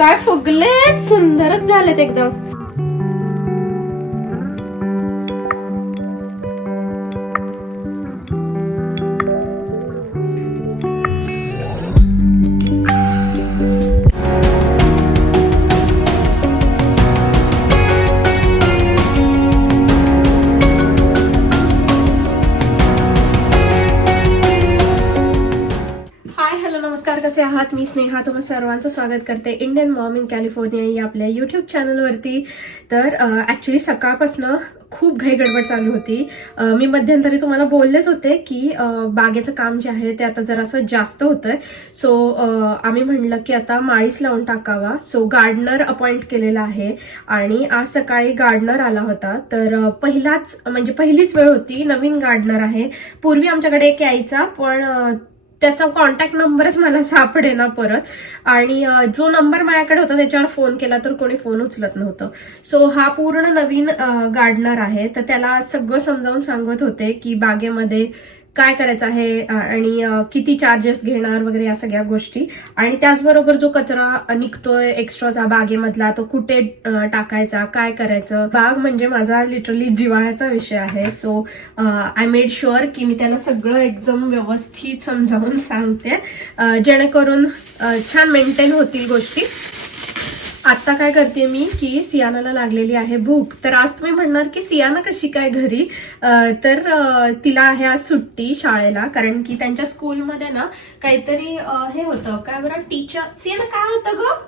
काय फुगलेत? सुंदरच झालेत एकदम. आहात. मी स्नेहा तुम्हा सर्वांचं स्वागत करते इंडियन मॉम इन कॅलिफोर्निया या आपल्या युट्यूब चॅनलवरती तर ॲक्च्युली सकाळपासनं खूप घाईगडबड चालू होती. मी मध्यंतरी तुम्हाला बोललेच होते की बागेचं काम जे आहे ते आता जरासं जास्त होतंय. सो आम्ही म्हणलं की आता माळीच लावून टाकावा. सो गार्डनर अपॉइंट केलेला आहे. आणि आज सकाळी गार्डनर आला होता. तर पहिलाच म्हणजे पहिलीच वेळ होती नवीन गार्डनर आहे. पूर्वी आमच्याकडे एक यायचा पण त्याचा कॉन्टॅक्ट नंबरच मला सापडेना परत. आणि जो नंबर माझ्याकडे होता त्याच्यावर फोन केला तर कोणी फोन उचलत नव्हतं. सो हा पूर्ण नवीन गार्डनर आहे. तर त्याला सगळं समजावून सांगत होते की बागेमध्ये काय करायचं आहे आणि किती चार्जेस घेणार वगैरे या सगळ्या गोष्टी. आणि त्याचबरोबर जो कचरा निघतोय एक्स्ट्राचा बागेमधला तो कुठे टाकायचा काय करायचं? बाग म्हणजे माझा लिटरली जिव्हाळ्याचा विषय आहे. सो आय मेड शुअर की मी त्याला सगळं एकदम व्यवस्थित समजावून सांगते. जेणेकरून छान मेंटेन होतील गोष्टी. आता काय करते मी की सियानाला लागलेली आहे भूक. तर आज तुम्ही म्हणणार की सियाना कशी काय घरी? तर तिला आहे आज सुट्टी शाळेला कारण की त्यांच्या स्कूलमध्ये ना काहीतरी हे होतं काय बरं टीचर सियाना काय होतं ग?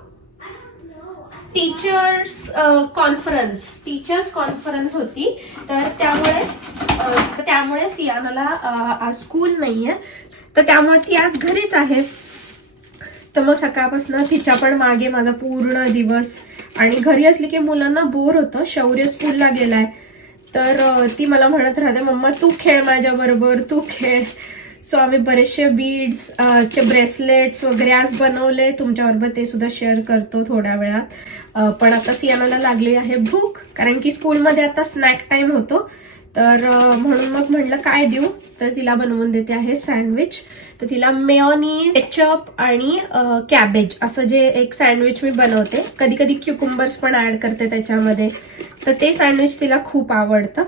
टीचर्स कॉन्फरन्स टीचर्स कॉन्फरन्स होती. तर त्यामुळे त्यामुळे सियानाला आज स्कूल नाहीये. तर त्यामुळे ती आज घरीच आहे. तर मग सकाळपासून तिच्या पण मागे माझा पूर्ण दिवस. आणि घरी असली की मुलांना बोर होतं. शौर्य स्कूलला गेलाय. तर ती मला म्हणत राहते मम्मा तू खेळ माझ्या बरोबर तू खेळ. सो आम्ही बरेचसे बीड्स चे ब्रेसलेट्स वगैरे आज बनवले. तुमच्याबरोबर ते सुद्धा शेअर करतो थोड्या वेळात. पण आता सियानाला लागली आहे भूक. कारण की स्कूलमध्ये आता स्नॅक टाइम होतो. तर म्हणून मग म्हटलं काय देऊ? तर तिला बनवून देते आहे सँडविच. तर तिला मेऑनी केचप आणि कॅबेज असं जे एक सँडविच मी बनवते. कधी कधी क्युकुंबर्स पण ऍड करते त्याच्यामध्ये. तर ते सँडविच तिला खूप आवडतं.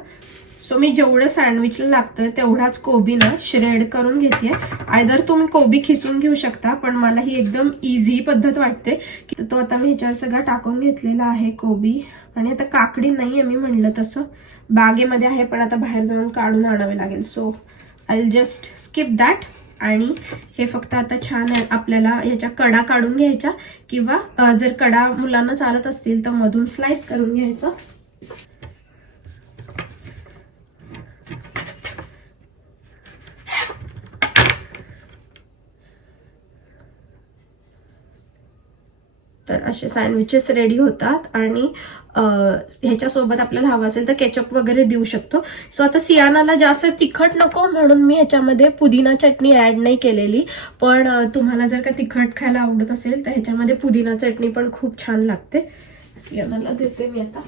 सो मी जेवढं सँडविचला लागतं तेवढाच कोबी ना श्रेड करून घेते. आयदर तुम्ही कोबी खिसून घेऊ शकता पण मला ही एकदम इझी पद्धत वाटते. की तो आता मी ह्याच्यावर सगळा टाकून घेतलेला आहे कोबी. आणि आता काकडी नाही आहे मी म्हणलं तसं. बागेमध्ये आहे पण आता बाहेर जाऊन काढून आणावे लागेल. So I just skip that आणि हे फक्त आता छान आहे आपल्याला ह्याच्या कडा काढून घ्यायच्या किंवा जर कडा मुलांना चालत असतील तर मधून स्लाइस करून घ्यायचं. तर असे सँडविचेस रेडी होतात आणि ह्याच्यासोबत आपल्याला हवं असेल तर केचप वगैरे देऊ शकतो. सो आता सियानाला जास्त तिखट नको म्हणून मी ह्याच्यामध्ये पुदिना चटणी ऍड नाही केलेली. पण तुम्हाला जर का तिखट खायला आवडत असेल तर ह्याच्यामध्ये पुदिना चटणी पण खूप छान लागते. सियानाला देते मी आता.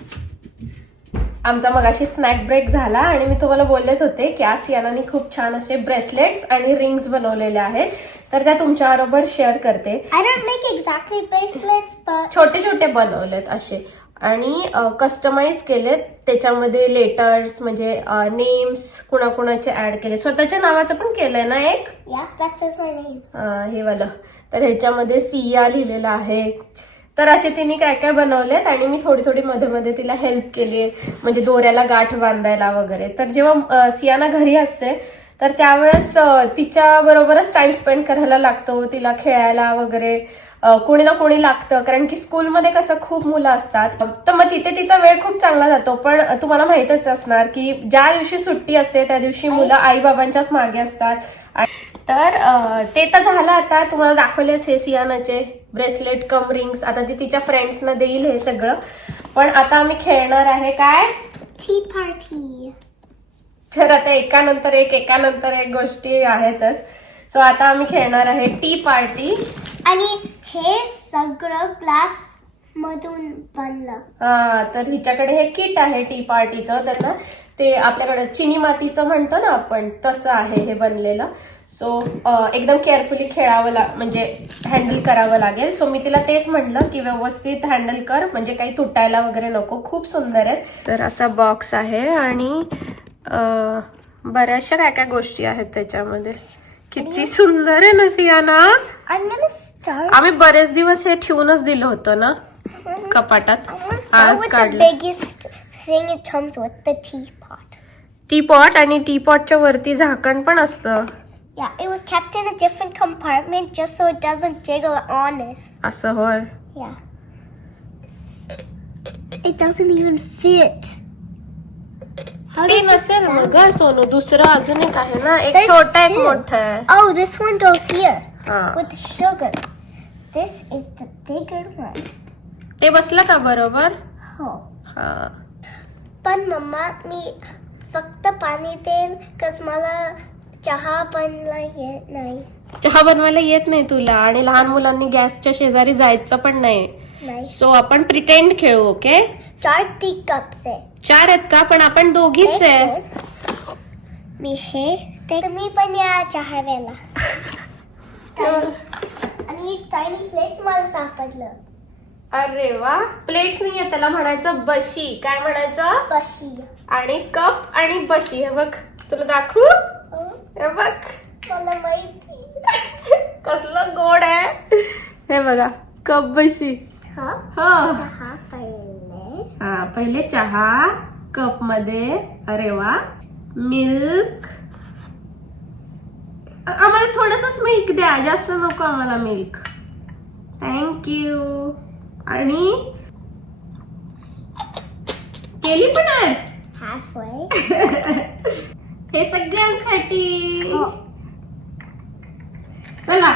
आमचा मगाशी स्नॅक ब्रेक झाला आणि मी तुम्हाला बोललेच होते की आज सियानाने खूप छान असे ब्रेसलेट्स आणि रिंग्स बनवलेले आहेत. तर त्या तुमच्याबरोबर शेअर करते. I don't make exactly bracelets, but छोटे छोटे बनवलेत असे. आणि कस्टमाइज केलेत. त्याच्यामध्ये लेटर्स म्हणजे नेम्स कुणाकुणाचे ऍड केले. स्वतःच्या नावाचं पण केलंय ना एक? Yeah, that says my name. अं, हे वालं. तर ह्याच्यामध्ये सिया लिहिलेलं आहे. तर असे तिने काय काय बनवलेत आणि मी थोडी थोडी मध्ये मध्ये तिला हेल्प केली. म्हणजे दोऱ्याला गाठ बांधायला वगैरे. तर जेव्हा अं, सियाना घरी असते तर त्यावेळेस तिच्याबरोबरच तिच्या बरोबरच टाइम स्पेंड करायला लागतो तिला खेळायला वगैरे कोणी ना कोणी लागतं. कारण की स्कूलमध्ये कसं खूप मुलं असतात. तर मग तिथे तिचा वेळ खूप चांगला जातो. पण तुम्हाला माहितच असणार की ज्या दिवशी सुट्टी असते त्या दिवशी मुलं आई बाबांच्याच मागे असतात. आणि- तर ते तर झालं आता. तुम्हाला दाखवलेच हे सियानाचे ब्रेसलेट कम रिंग्स. आता ती तिच्या फ्रेंड्सना देईल हे सगळं. पण आता आम्ही खेळणार आहे काय? Tea party. तर आता एकानंतर एक एकानंतर एक गोष्टी आहेतच. सो आता आम्ही खेळणार आहे टी पार्टी आणि हे सगळं ग्लास मधून बनलं. हा तर हिच्याकडे हे किट आहे टी पार्टीचं तर ना ते आपल्याकडे चिनी मातीचं म्हणतो ना आपण तसं आहे हे बनलेलं. सो एकदम केअरफुली खेळावं ला म्हणजे हँडल करावं लागेल. सो मी तिला तेच म्हणलं की व्यवस्थित हँडल कर म्हणजे काही तुटायला वगैरे नको. खूप सुंदर आहे तर असा बॉक्स आहे आणि बऱ्याचशा काय काय गोष्टी आहेत त्याच्यामध्ये. किती सुंदर आहे ना सियाना. आम्ही बरेच दिवस हे ठेवूनच दिलं होत ना कपाटात. आज टी पॉट आणि टी पॉटच्या वरती झाकण पण असत. असं होय. It doesn't even fit. How ते does this नसेल stand? मग ग सोनू दुसरं अजून एक आहे ना एक There's छोटा एक two. मोठा आहे Oh, this one goes here हा with the sugar. This is the bigger one. ते बसलं का बरोबर Oh. हा पण मम्मा मी फक्त पाणी देईल कस मला चहा बनला येत नाही चहा बनवायला येत नाही तुला आणि लहान मुलांनी गॅसच्या शेजारी जायचं पण नाही सो आपण प्रिटेंड खेळू ओके चार टी कप्स आहे. चार आहेत का? पण आपण दोघीच आहे. मी हे ते तुम्ही पण या चहा वेळेला आणि टायनी प्लेट्स मला सापडलं. अरे वा. प्लेट्स नाही आहे त्याला म्हणायचं बशी. काय म्हणायचं? बशी. आणि कप आणि बशी. हे बघ. तुला दाखवू? हं? हे बघ. मला माहिती. कसलं गोड आहे. हे बघा. कप बशी. हा? चहा पहिले. हा पहिले चहा कपमध्ये अरे वा. मिल्क. आम्हाला थोडस मिल्क द्या जास्त नको आम्हाला मिल्क. थँक्यू आणि केली पण हे सगळ्यांसाठी. हो. चला.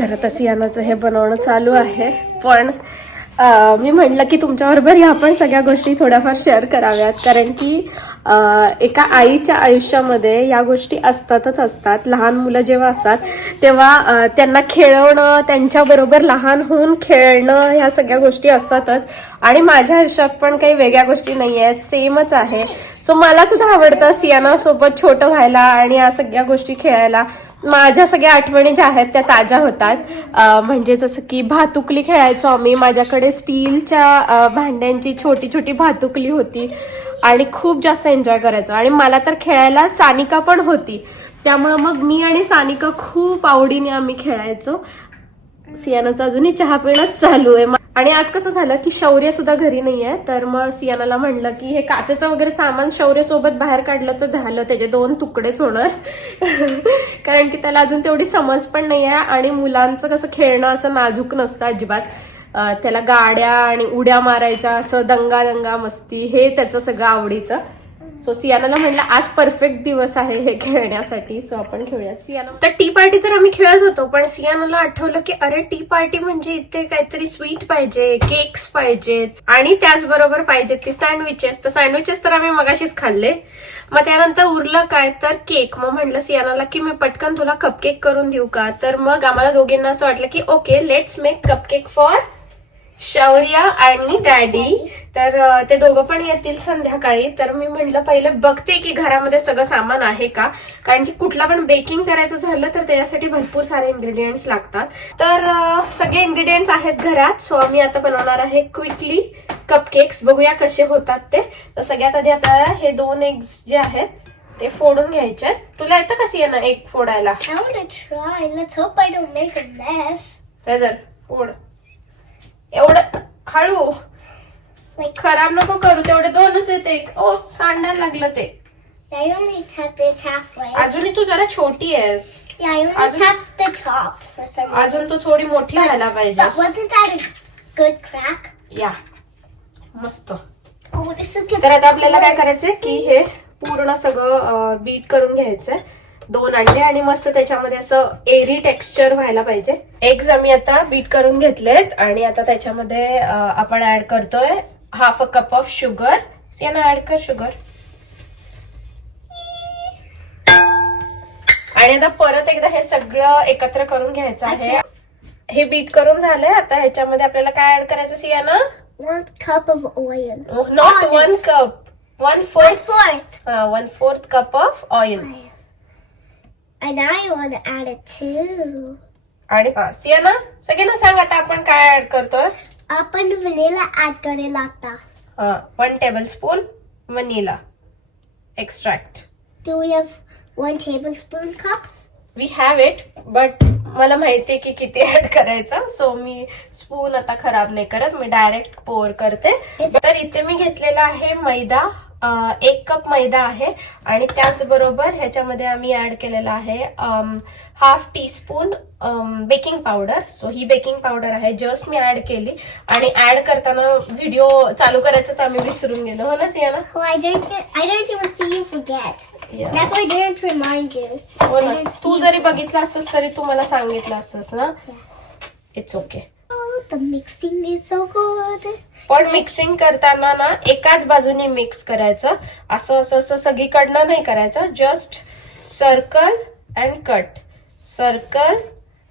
तर आता सियानाचं हे बनवणं चालू आहे. पण मी म्हणलं की तुमच्याबरोबर ह्या पण सगळ्या गोष्टी थोड्याफार शेअर कराव्यात. कारण की एका आईच्या आयुष्यामध्ये या गोष्टी असतातच असतात. लहान मुलं जेव्हा असतात तेव्हा त्यांना खेळवणं त्यांच्याबरोबर लहान होऊन खेळणं ह्या सगळ्या गोष्टी असतातच. आणि माझ्या आयुष्यात पण काही वेगळ्या गोष्टी नाही आहेत सेमच आहे. सो मला सुद्धा आवडतं सियाना सोबत छोटं व्हायला आणि या सगळ्या गोष्टी खेळायला. माझ्या सगळ्या आठवणी ज्या आहेत त्या ताज्या होतात. म्हणजे जसं की भातुकली खेळायचो आम्ही. माझ्याकडे स्टीलच्या भांड्यांची छोटी छोटी भातुकली होती. आणि खूप जास्त एन्जॉय करायचो. आणि मला तर खेळायला सानिका पण होती. त्यामुळे मग मी आणि सानिका खूप आवडीने आम्ही खेळायचो. सियानाचं अजूनही चहा पिणं चालू आहे. आणि आज कसं झालं की शौर्य सुद्धा घरी नाहीये तर मग सियानाला म्हणलं की हे काचेचं वगैरे सामान शौर्य सोबत बाहेर काढलं तर झालं. त्याचे दोन तुकडेच होणार. कारण की त्याला अजून तेवढी समज पण नाही आहे. आणि मुलांचं कसं खेळणं असं नाजूक नसतं अजिबात. त्याला गाड्या आणि उड्या मारायच्या असं दंगा दंगा मस्ती हे त्याचं सगळं आवडीचं. सो सियानाला म्हणलं आज परफेक्ट दिवस आहे हे खेळण्यासाठी सो आपण खेळूया सियाना तर टी पार्टी तर आम्ही खेळत होतो पण सियानाला आठवलं की अरे टी पार्टी म्हणजे इथे काहीतरी स्वीट पाहिजे केक्स पाहिजेत आणि त्याचबरोबर पाहिजेत की सँडविचेस तर सँडविचेस तर आम्ही मगाशीच खाल्ले. मग त्यानंतर उरलं काय? तर केक मग म्हणलं सियानाला की मी पटकन तुला कपकेक करून देऊ का? तर मग आम्हाला दोघींना असं वाटलं की okay let's make cupcake for Shaurya आणि डॅडी. तर ते दोघं पण येतील संध्याकाळी. तर मी म्हणलं पहिलं बघते की घरामध्ये सगळं सामान आहे का? कारण की कुठला पण बेकिंग करायचं झालं तर त्याच्यासाठी भरपूर सारे इन्ग्रेडियंट्स लागतात. तर सगळे इन्ग्रेडियंट्स आहेत घरात. सो आम्ही आता बनवणार आहे क्विकली कपकेक्स बघूया कसे होतात ते. तर सगळ्यात आधी आपल्याला हे दोन एग्स जे आहेत ते फोडून घ्यायचे आहेत. तुला येतं कशी येणं एक फोडायला? फोड. एवढं हळू. खराब नको करू तेवढे दोनच येते ओ सांडायला लागलं ते. अजूनही तू जरा छोटी आहेस. अजून तू थोडी मोठी व्हायला पाहिजे या. मस्त. तर आता आपल्याला काय करायचंय की हे पूर्ण सगळं बीट करून घ्यायचंय. दोन अंडे आणि मस्त त्याच्यामध्ये असं एरी टेक्स्चर व्हायला पाहिजे. एग्ज आम्ही आता बीट करून घेतलेत आणि आता त्याच्यामध्ये आपण ऍड करतोय half a cup of sugar Siana add कर शुगर आणि आता परत एकदा हे सगळं एकत्र करून घ्यायचं आहे. हे बीट करून झालंय. आता ह्याच्यामध्ये आपल्याला काय ऍड करायचं सियाना? One cup of oil. Not one cup one fourth. One fourth cup of oil And I want to add it too. आणि सियाना सगळ्यांना सांग आता आपण काय ऍड करतोय आपण vanilla add करेल आता. One tablespoon vanilla extract Do we have one tablespoon cup? We have it but मला माहिती की किती ऍड करायचं सो मी स्पून आता खराब नाही करत मी डायरेक्ट पोर करते तर इथे मी घेतलेला आहे मैदा एक कप मैदा आहे आणि त्याचबरोबर ह्याच्यामध्ये आम्ही ऍड केलेला आहे half teaspoon baking powder so ही बेकिंग पावडर आहे. जस्ट मी ऍड केली आणि ऍड करताना व्हिडिओ चालू करायचंच आम्ही विसरून गेलो. हो ना सियाना? Oh. हो तू जरी बघितलं असतंस तरी तू मला सांगितलं असतंस ना. It's okay the mixing is so good. पण मिक्सिंग करताना ना एकाच बाजूने मिक्स करायचं असं असं असं सगळीकडनं नाही करायचं just circle and cut circle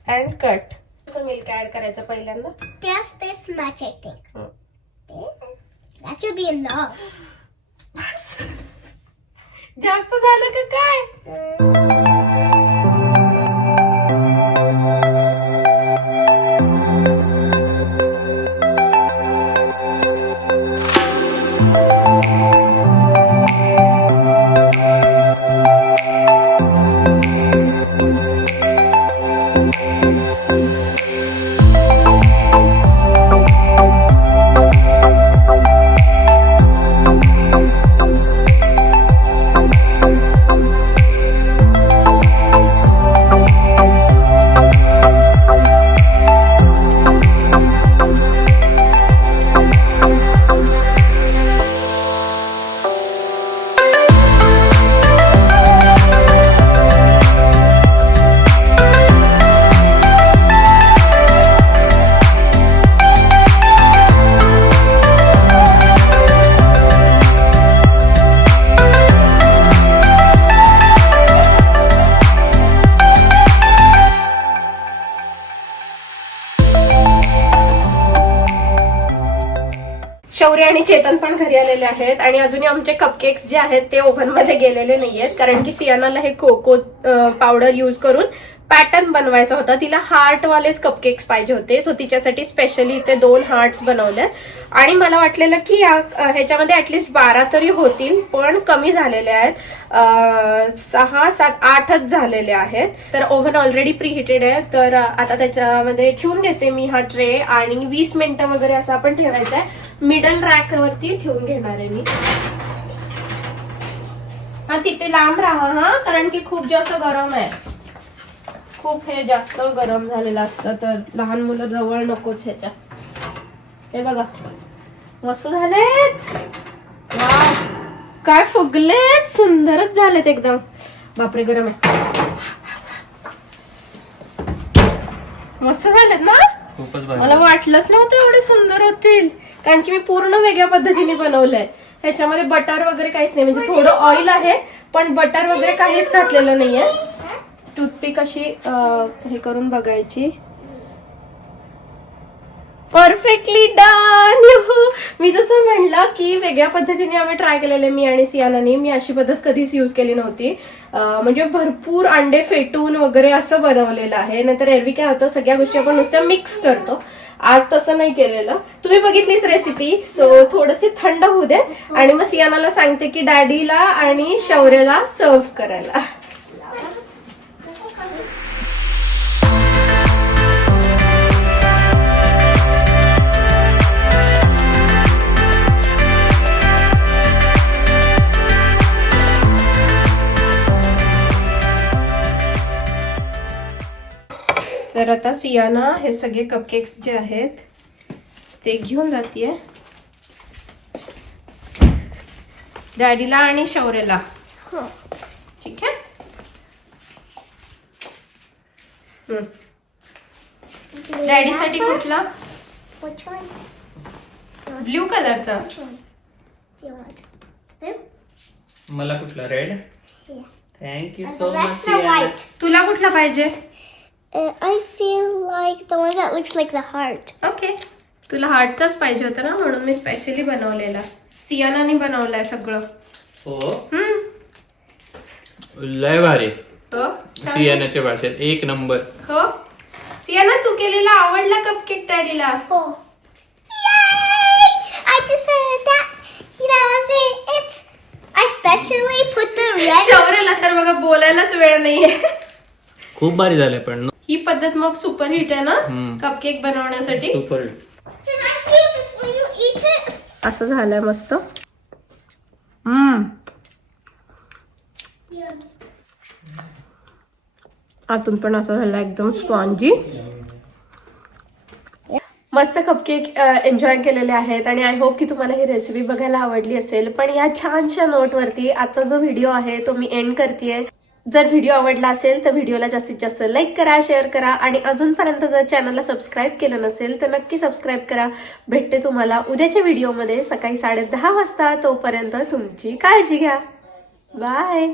and cut असं मिल्क ऍड करायचं पहिल्यांदा Just this much, I think. हं. That should be enough. जास्त झालं का काय शौर्य आणि चेतन पण घरी आलेले आहेत आणि अजूनही आमचे कपकेक्स जे आहेत ते ओव्हनमध्ये गेलेले नाहीयेत. कारण की सियानाला हे कोको पावडर युज करून पॅटर्न बनवायचा होता. तिला हार्टवालेच कपकेक्स पाहिजे होते. सो तिच्यासाठी स्पेशली इथे दोन हार्ट्स बनवले आणि मला वाटलेलं की या ह्याच्यामध्ये ऍटलिस्ट बारा तरी होतील पण कमी झालेले आहेत. सहा सात आठच झालेले आहेत. तर ओव्हन ऑलरेडी प्रीहिटेड आहे. तर आता त्याच्यामध्ये ठेवून घेते मी हा ट्रे आणि वीस मिनिटं वगैरे असं आपण ठेवायचं आहे. मिडल रॅकवरती ठेवून घेणार आहे मी. हा तिथे लांब राहा हा. कारण की खूप जास्त गरम आहे. खूप हे जास्त गरम झालेलं असतं तर लहान मुलं जवळ नकोच ह्याच्या. हे बघा. मस्त झालेत. काय फुगलेत. सुंदरच झालेत एकदम. बापरे गरम आहे. मस्त झालेत ना? खूपच मला वाटलंच नव्हतं एवढे सुंदर होतील. कारण की मी पूर्ण वेगळ्या पद्धतीने बनवलंय. ह्याच्यामध्ये बटर वगैरे काहीच नाही. म्हणजे थोडं ऑइल आहे पण बटर वगैरे काहीच घातलेलं नाहीये. टूथपिक अशी हे करून बघायची. परफेक्टली डन मी जसं म्हणलं की वेगळ्या पद्धतीने आम्ही ट्राय केलेले मी आणि सियानानी. मी अशी पद्धत कधीच यूज केली नव्हती. म्हणजे भरपूर अंडे फेटून वगैरे असं बनवलेलं आहे. नंतर एरवी काय होतं सगळ्या गोष्टी आपण नुसत्या मिक्स करतो. आज तसं नाही केलेलं. तुम्ही बघितलीच रेसिपी सो थोडीशी थंड होऊ दे. आणि मग सियानाला सांगते की डॅडीला आणि शौर्यला सर्व करायला. तर आता सियाना हे सगळे कपकेक्स जे आहेत ते घेऊन जातीये डॅडीला आणि शौर्यला. ठीक आहे. डॅडीसाठी कुठला? ब्ल्यू कलरचा? मला कुठला रेड. Thank you so much. तुला कुठला पाहिजे Uh, I feel like the one that looks like the heart. Okay तुला हार्टचाच पाहिजे होता ना म्हणून मी स्पेशली बनवलेला सियानाने बनवलाय सगळं हो हम्म लय भारी हो छान. सियानाच्या भाषेत एक नंबर हो सियाना तू केलेला आवडला कपकेक डॅडीला हो Yay! I just heard that. That was it. It's. I specially put the red. शौर्यला तर बघा बोलायलाच वेळ नाहीये खूप भारी झालंय पण पद्धत मग सुपर हिट आहे ना. कपकेक बनवण्यासाठी सुपर? असं झालंय मस्त हम्म. आतून पण असं झालं एकदम स्पॉन्जी मस्त कपकेक एन्जॉय केलेले आहेत आणि आय होप की तुम्हाला ही रेसिपी बघायला आवडली असेल पण या छानशा नोटवरती आजचा जो व्हिडिओ आहे तो मी एंड करते जर व्हिडिओ आवडला असेल तर व्हिडिओला जास्तीत जास्त लाईक करा शेअर करा आणि अजूनपर्यंत जर चॅनलला सबस्क्राईब केलं नसेल तर नक्की सबस्क्राईब करा. भेटते तुम्हाला उद्याच्या व्हिडिओमध्ये सकाळी साडेदहा वाजता. तोपर्यंत तुमची काळजी घ्या. बाय